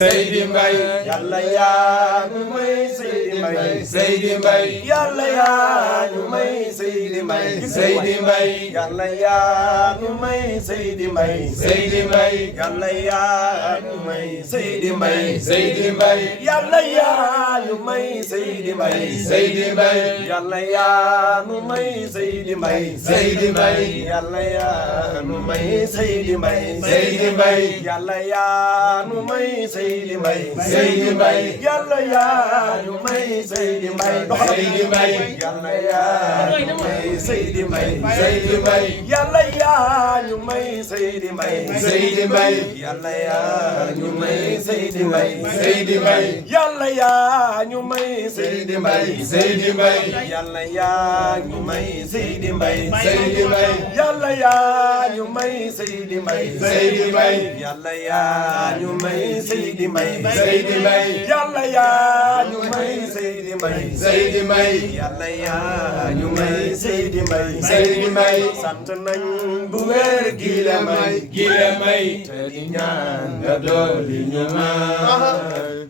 Seydi Mbaye yàlla yaa ñu may Seydi Mbaye Seydi Mbaye yàlla yaa ñu may Seydi Mbaye Seydi Mbaye yàlla yaa ñu may Seydi Mbaye Seydi Mbaye yàlla yaa ñu may Seydi Mbaye Seydi Mbaye yàlla yaa ñu may Seydi Mbaye Seydi Mbaye yàlla yaa ñu may Seydi Mbaye Seydi Mbaye yàlla yaa ñu may Seydi Mbaye Seydi Mbaye yàlla yaa ñu may Seydi Mbaye Seydi Mbaye yàlla yaa ñu may Seydi Mbaye Seydi Mbaye yàlla yaa ñu may Seydi Mbaye Seydi Mbaye yàlla yaa ñu may Seydi Mbaye Seydi Mbaye yàlla yaa ñu may Seydi Mbaye Seydi Mbaye yàlla yaa ñu may Seydi Mbaye Seydi Mbaye yàlla yaa ñu may Seydi Mbaye Seydi Mbaye yàlla yaa ñu may Seydi Mbaye Seydi Mbaye yàlla yaa ñu may Seydi Mbaye Seydi Mbaye yàlla yaa ñu may Seydi Mbaye Seydi Mbaye yàlla yaa ñu may Seydi Mbaye Seydi Mbaye sant nañ bu wér gi la may gi la may te di ñaan nga dolli ñu ma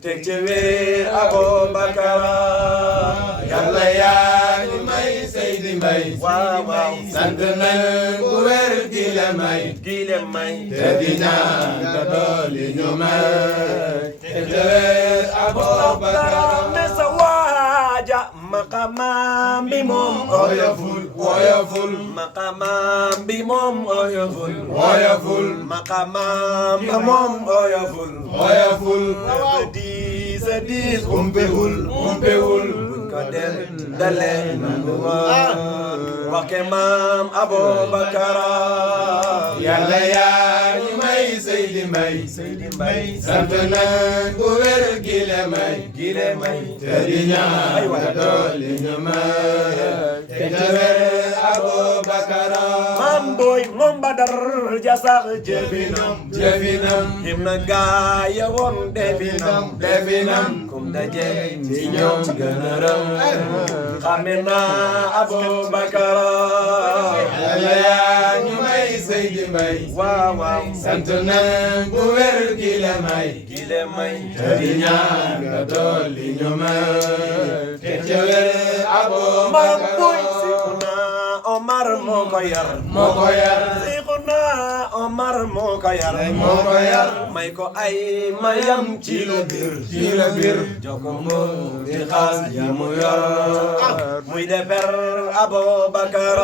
teg ci wér Abubakar yàlla yaa ñu may Seydi Mbaye waaw waaw sant nañ bu wér gi la may gi la may te di ñaan nga dolli ñu ma teg ci wér Abubakar ne sa waaja maqamam bi moom woyoful woyoful maqamam bi moom oyoful woyoful maqamam bi moom oyoful woyoful dafa diis a diis umpewul umpewul buñ ko dem dalee nangu waxe maam Abubakar yàlla yaa ñu may Seydi Mbaye Seydi Mbaye sant nañ bu wér gi la may gi le may te di ñaan nga dolli ñu may te di wér Abubakar maam booy moom Badar ja sax jëfinam jëfinam him na gaaya woon definam definam kum daje ci ñoom gën a raw xame naa Abubakar yàlla yaa ñu may Seydi Mbaye waaw waaw sant nañ bu wér gi la may gi le may te di ñaan nga dolli ñu may te di wér maam booy Abubakar Seexuna Omar moo ko yar moo ko yar Seexuna Omar moo ko yar moo ko yar may ko ay mayam ci lu bir ci la biir joko mo di xaas ya mu yor muy defar Abubakar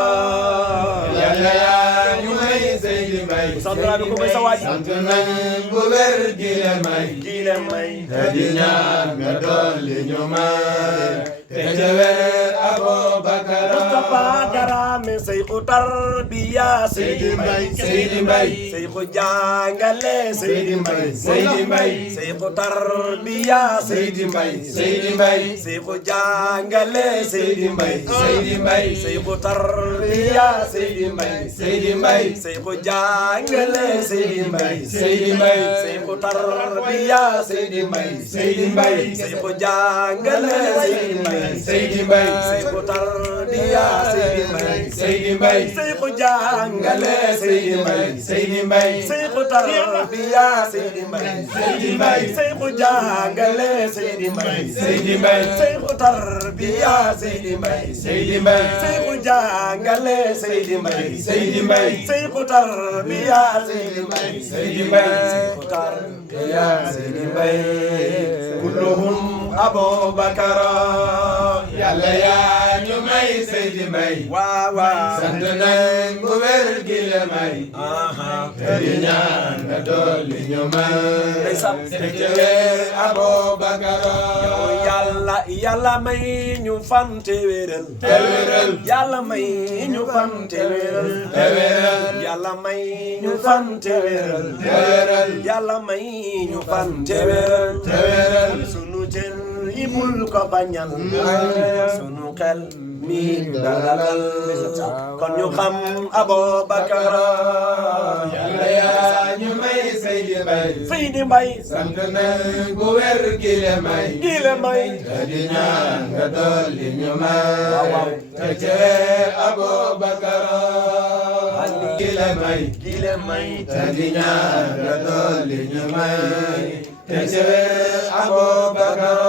yàlla yaa ñu may Seydi Mbaye sandra bi ko may sa waaj sant nañ bu wér gi la may gi le may te di ñaan nga dolli ñu may te di wér Abubakar Mustafa Darame Seyxu tarbiya Seydi Mbaye Seydi Mbaye Seyxu jàngale Seydi Mbaye Seydi Mbaye Seyxu tarbiya Seydi Mbaye Seydi Mbaye Seyxu jàngale Seydi Mbaye Seydi Mbaye Seyxu tarbiya Seydi Mbaye Seydi Mbaye Seyxu jàngale Seydi Mbaye Seydi Mbaye Seyxu tarbiya Seydi Mbaye Seydi Mbaye Seyxu jàngale Seydi Mbaye Seydi Mbaye Seyxu tarbiya Seydi Mbaye Seydi Mbaye Seyxu jàngale Seydi Mbaye Seydi Mbaye Seyxu tarbiya Seydi Mbaye Seydi Mbaye Seyxu jàngale Seydi Mbaye Seydi Mbaye Seyxu tarbiya Seydi Mbaye Seydi Mbaye Seyxu jàngale Seydi Mbaye Seydi Mbaye Seyxu tarbiya Seydi Mbaye Seydi Mbaye Seyxu tarbiya Seydi Mbaye kulluhum Abubakar yàlla yaa ñu may Seydi Mbaye waaw waaw sant nañ bu wér gi la may te di ñaan nga dolli ñu may te di wér Abubakar yàlla yàlla may ñu fan te wéral te wéral yàlla may ñu fan te wéral te wéral yàlla may ñu fan te wéral te wéral yàlla may ñu fan te wéral te wéral sunu cër yi bul ko bañal sunu xel mi dalal kon ñu xam Abubakar yàlla yaa ñu may Seydi Mbaye Seydi Mbaye sant nañ bu wér gi la may gi le may te di ñaan nga dolli ñu may te di wér Abubakar gi la may gi le may te di ñaan nga dolli ñu may teg ci wér Abubakar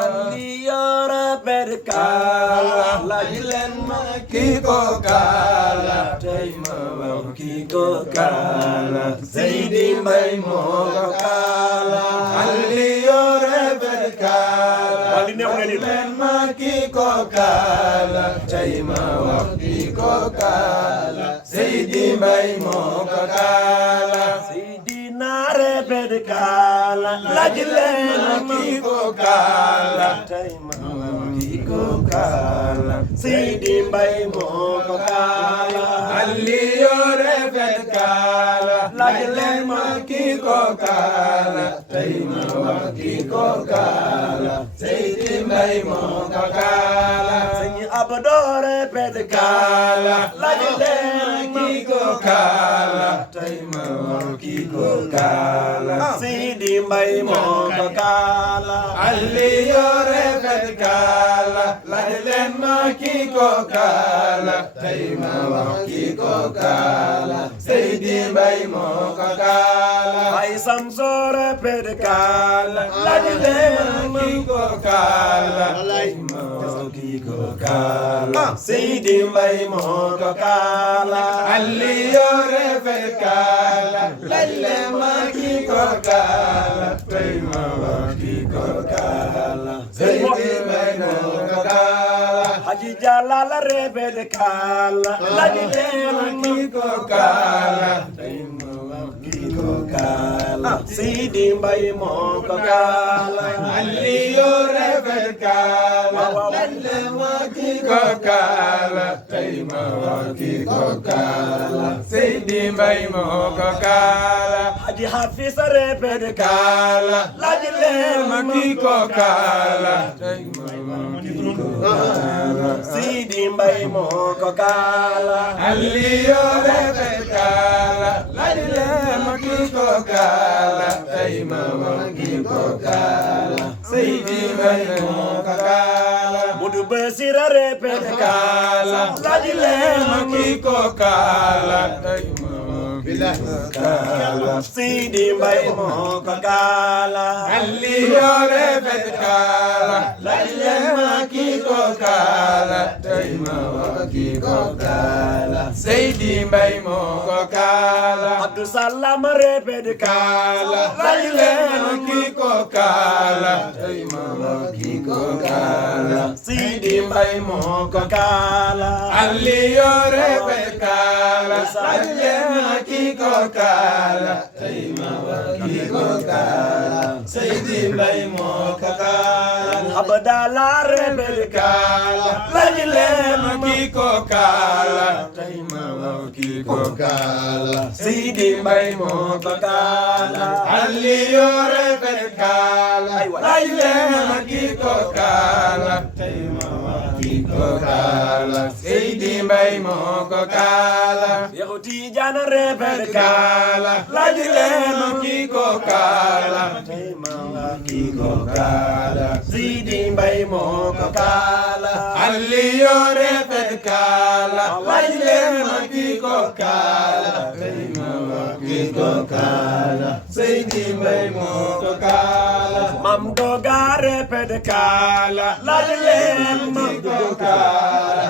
Ali yore berkala laaj leen ma kii ko kaala tey ma wax kii ko kaala Seydi Mbay moo ko kaala Ali yore berkala Ali neex na ni leen ma kii ko kaala tey ma wax kii ko kaala Seydi Mbay moo ko kaala Seydi naare berkala laaj leen ma kii ko kaala tey ma wax kii ko kaala Seydi Mbay moo ko kaala Ali yore berkala laaj leen ma kii ko kaala tey ma wax kii ko kaala Seydi Mbay moo ko kaala Sëñ Abdoore berkala laaj leen ma kii ko kaala tey ma wax kii ko kaala Seydi Mbay moo ko kaala Ali yore berkala laaj leen ma kii ko kaala tey ma wax kii ko kaala Seydi Mbay moo ko kaala Ay Samsoore berkala laaj leen ma kii ko kaala tey ma wax kii ko kaala Seydi Mbay moo ko kaala Ali yore berkala laaj leen ma kii ko kaala tey ma wax kii ko kaala Seydi Mbay moo ko kaala Haji Jalala re berkala laaj leen ma kii ko kaala tey ma wax kii ko kaala Seydi Mbay moo ko kaala Ali yore berkala laaj leen ma kii ko kaala tey ma wax kii ko kaala Seydi Mbay moo ko kaala Haji Hafisa re berkala kaala laaj leen ma ma kii ko kaala tey ma wax kii ko kaala Seydi Mbay moo ko kaala Ali yore berkala laaj leen ma kii ko kaala tey ma wax kii ko kaala Seydi Mbay moo ko kaala Mudu Basira re berkala laaj leen ma ma kii ko kaala tey ma wax kii ko kaala Seydi Mbay moo ko kaala Ali yore berkala laaj leen ma kii ko kaala tey ma wax kii ko kaala Seydi Mbay moo ko kaala Abdou Salam re berkala laaj leen ma kii ko kaala tey ma wax kii ko kaala Seydi Mbay moo ko kaala Ali yore berkala laaj leen ma kii ko kaala tey ma wax kii ko kaala Seydi Mbay moo ko kaala Abdala re berkala laaj leen ma ma kii ko kaala tey ma wax kii ko kaala Seydi Mbay moo ko kaala Ali yore berkala laaj leen ma kii ko kaala tey ma wax kii ko kaala Seydi Mbay moo ko kaala Seexu Tijaan re berkala laaj leen ma kii ko kaala tey ma wax kii ko kaala Seydi Mbay moo ko kaala Ali yore berkala laaj leen ma kii ko kaala tey ma wax kii ko kaala Seydi Mbay moo ko kaala Mam Doga re berkala laaj leen ma kii ko kaala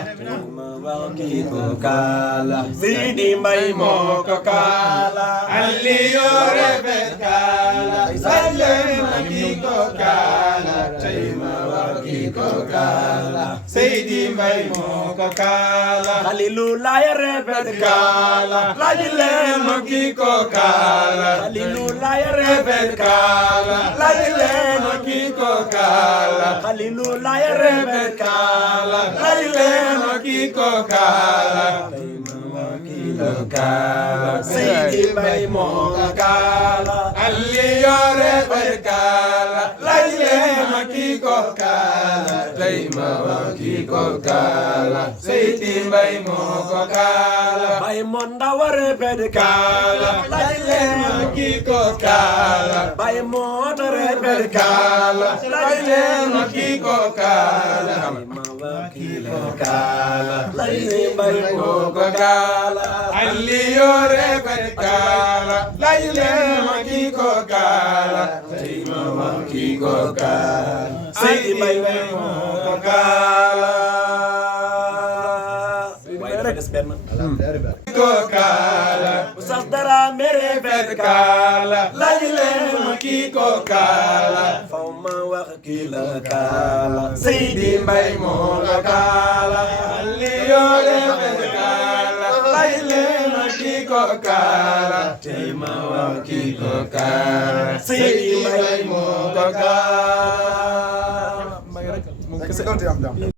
kii ko kaala Seydi Mbay moo ko kaala Ali yore berkala laaj leen ma kii ko kaala tey ma wax kii ko kaala Seydi Mbay moo ko kaala Halilu Laay re berkala laaj leen ma kii ko kaala Halilu Laay re berkala laaj leen ma kii ko kaala Halilu Laay re berkala laaj leen ma kii ko kaala Seydi Mbay moo ko kaala Ali yore berkala laaj leen ma kii ko kaala tey ma wax kii ko kaala Seydi Mbay moo ko kaala bay mon ndawar fed kaala laaj leen ma kii ko kaala bay moo tare fed kaala laaj leen ma kii ko kaala kaala lay bay moo ko kaala Ali yore fed kaala laaj leen ma kii ko kaala tey ma wax kii ko kaala Seydi Mbay moo ko kaala waaye dafa des benn ko kaala Oustaz Dara mere fed kaala laaj leen ma kii ko kaala faw ma wax kii la kaala Seydi Mbay moo ko kaala Ali yore fed kaala laaj leen ma kii ko kaala tey ma wax kii ko kaala Seydi Mbay moo ko kaala